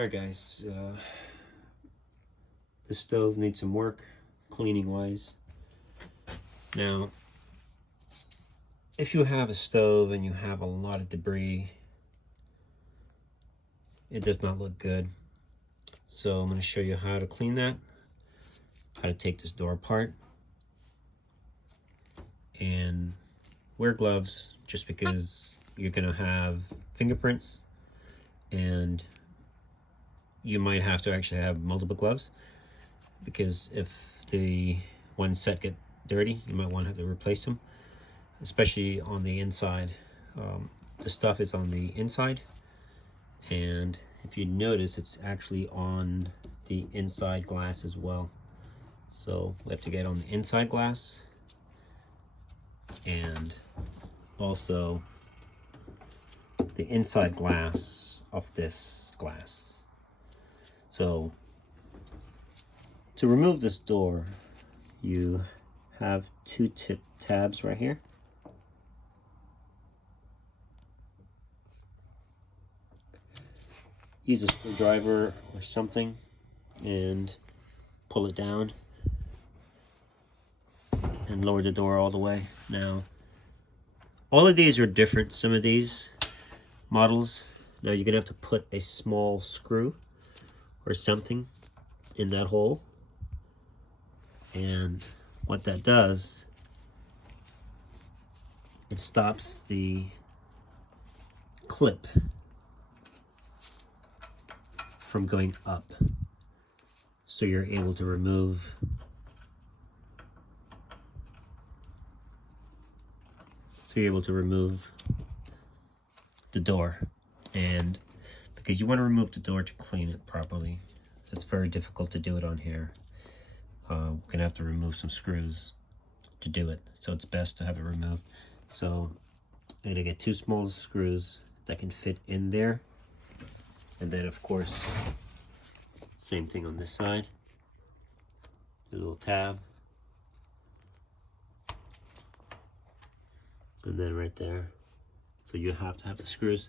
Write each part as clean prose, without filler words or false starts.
Alright guys, the stove needs some work, cleaning wise. Now, if you have a stove and you have a lot of debris, it does not look good. So I'm going to show you how to clean that, how to take this door apart, and wear gloves just because you're going to have fingerprints and you might have to actually have multiple gloves, because if the one set get dirty, you might want to have to replace them, especially on the inside. The stuff is on the inside, and if you notice, it's actually on the inside glass as well. So we have to get on the inside glass and also the inside glass of this glass. So to remove this door, you have two tabs right here. Use a screwdriver or something and pull it down and lower the door all the way. Now, all of these are different. Some of these models, now you're gonna have to put a small screw or something in that hole, and what that does, it stops the clip from going up, so you're able to remove the door. And because you want to remove the door to clean it properly, it's very difficult to do it on here. We're gonna have to remove some screws to do it, so it's best to have it removed. So I'm gonna get two small screws that can fit in there, and then of course same thing on this side, a little tab, and then right there. So you have to have the screws.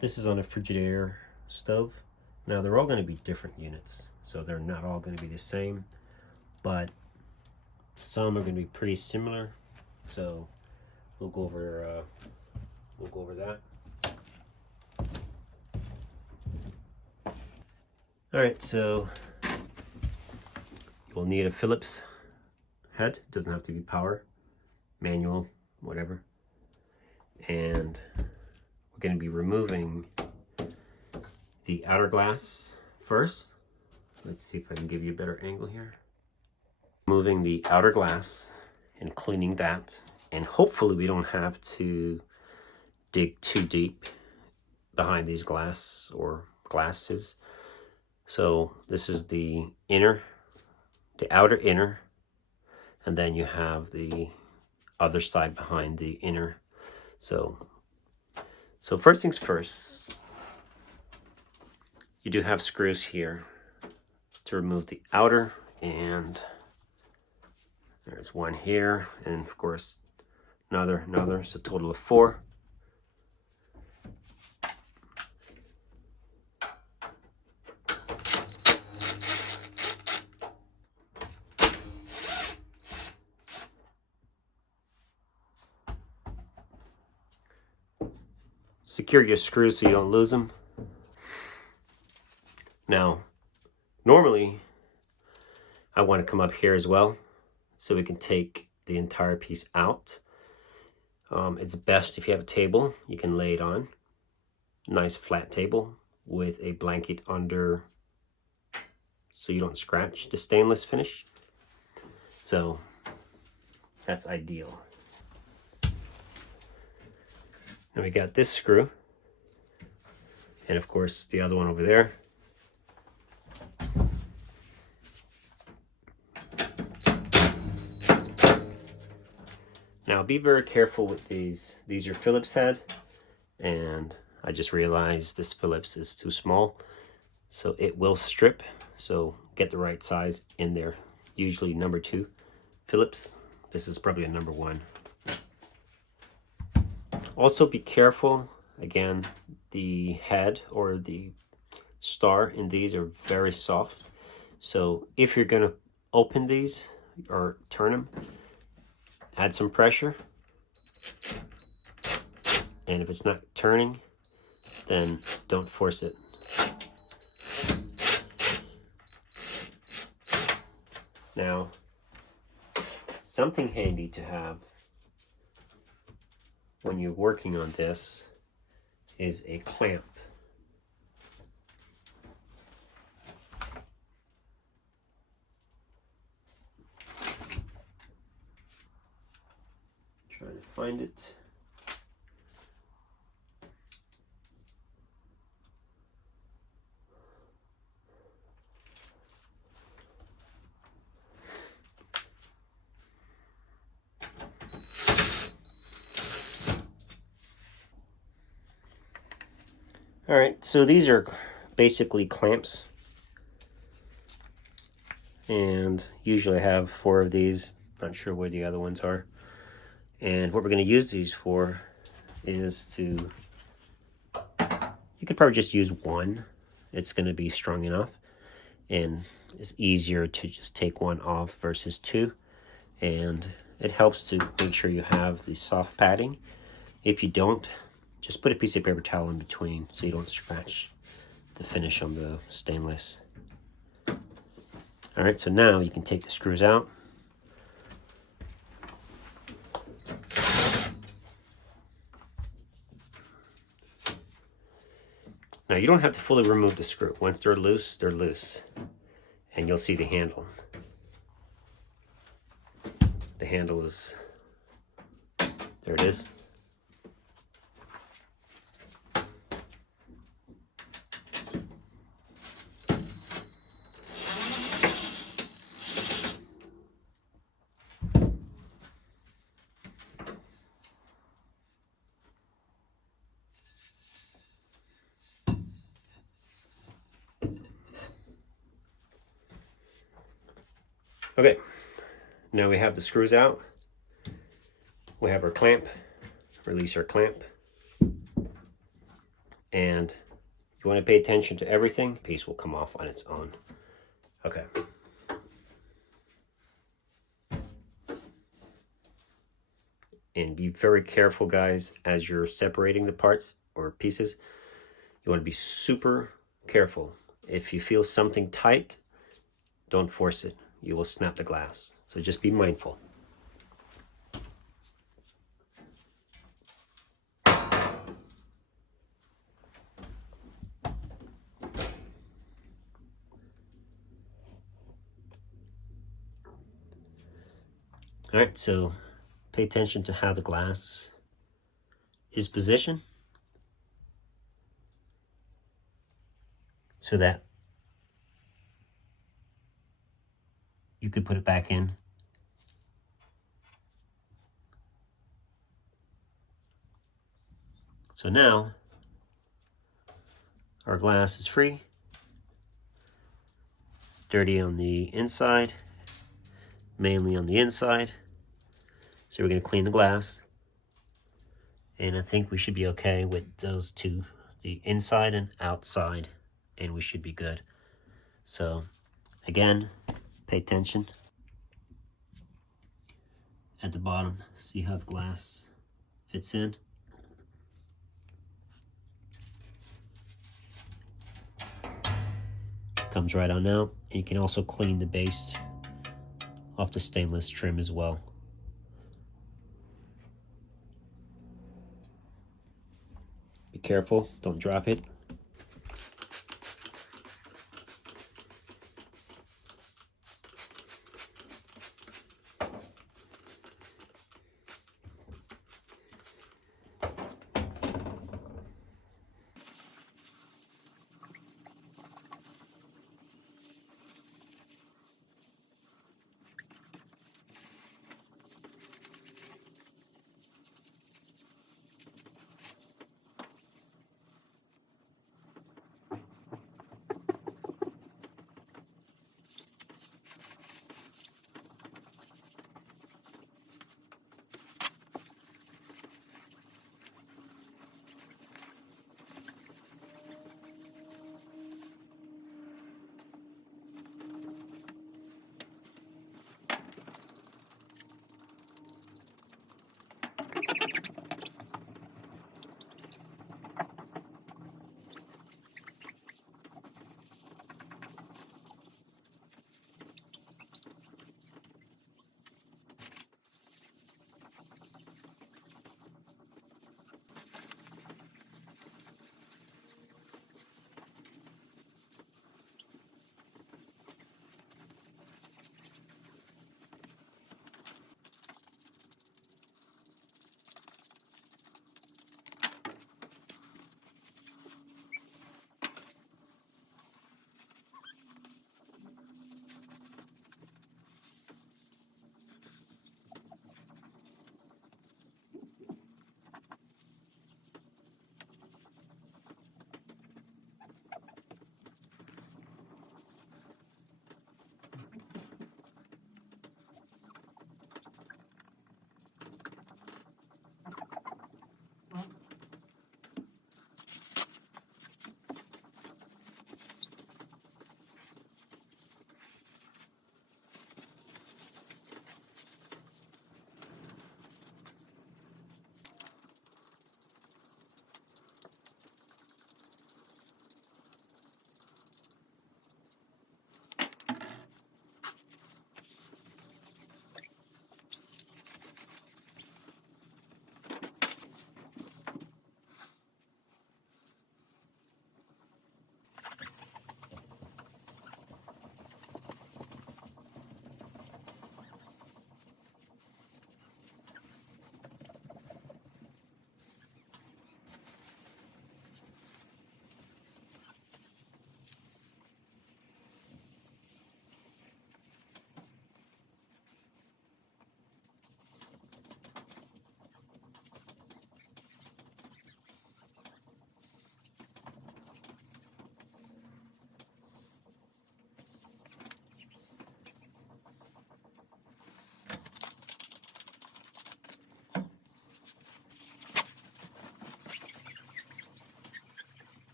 This is on a Frigidaire stove. Now they're all going to be different units, so they're not all going to be the same, but some are going to be pretty similar. So we'll go over that. All right, so you'll need a Phillips head. It doesn't have to be power, manual, whatever. And we're going to be removing the outer glass first. Let's see if I can give you a better angle here. Removing the outer glass and cleaning that, and hopefully we don't have to dig too deep behind these glasses. So this is the outer inner, and then you have the other side behind the inner. So first things first, you do have screws here to remove the outer, and there's one here, and of course another, so a total of 4. Secure your screws so you don't lose them. Now, normally I want to come up here as well, so we can take the entire piece out. It's best if you have a table, you can lay it on. Nice flat table with a blanket under so you don't scratch the stainless finish. So that's ideal. Now we got this screw, and of course the other one over there. Now be very careful with these. These are Phillips head, and I just realized this Phillips is too small, so it will strip. So get the right size in there. Usually number 2 Phillips. This is probably a number 1. Also be careful, again, the head or the star in these are very soft. So if you're gonna open these or turn them, add some pressure. And if it's not turning, then don't force it. Now, something handy to have when you're working on this is a clamp. Trying to find it. All right, so these are basically clamps, and usually I have 4 of these. Not sure where the other ones are. And what we're going to use these for is to, you could probably just use 1. It's going to be strong enough, and it's easier to just take 1 off versus 2. And it helps to make sure you have the soft padding. If you don't, just put a piece of paper towel in between so you don't scratch the finish on the stainless. All right, so now you can take the screws out. Now you don't have to fully remove the screw. Once they're loose, they're loose. And you'll see the handle. The handle is, there it is. Okay, now we have the screws out. We have our clamp, release our clamp. And you want to pay attention to everything. Piece will come off on its own. Okay. And be very careful, guys, as you're separating the parts or pieces. You want to be super careful. If you feel something tight, don't force it. You will snap the glass. So just be mindful. All right, so pay attention to how the glass is positioned so that you could put it back in. So now our glass is free, dirty on the inside, mainly on the inside. So we're going to clean the glass, and I think we should be okay with those two, the inside and outside, and we should be good. So again, pay attention at the bottom. See how the glass fits in. Comes right on out. And you can also clean the base off the stainless trim as well. Be careful, don't drop it.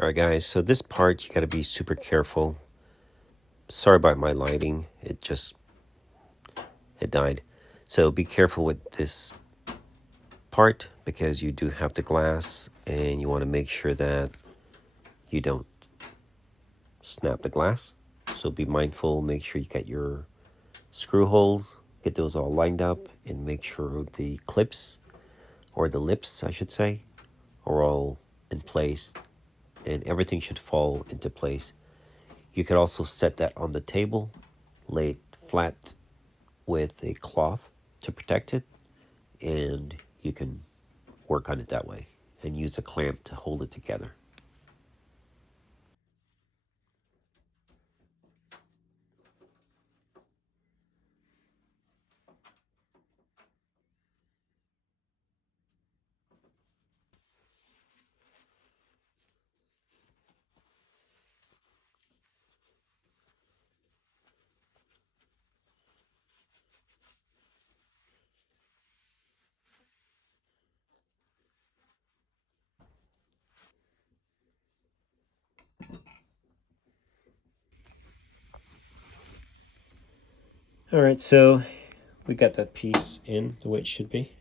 All right, guys, so this part you got to be super careful. Sorry about my lighting. It died. So be careful with this part because you do have the glass and you want to make sure that you don't snap the glass. So be mindful, make sure you get your screw holes, get those all lined up, and make sure the clips, or the lips I should say, are all in place and everything should fall into place. You could also set that on the table, lay it flat with a cloth to protect it, and you can work on it that way and use a clamp to hold it together. All right, so we got that piece in the way it should be.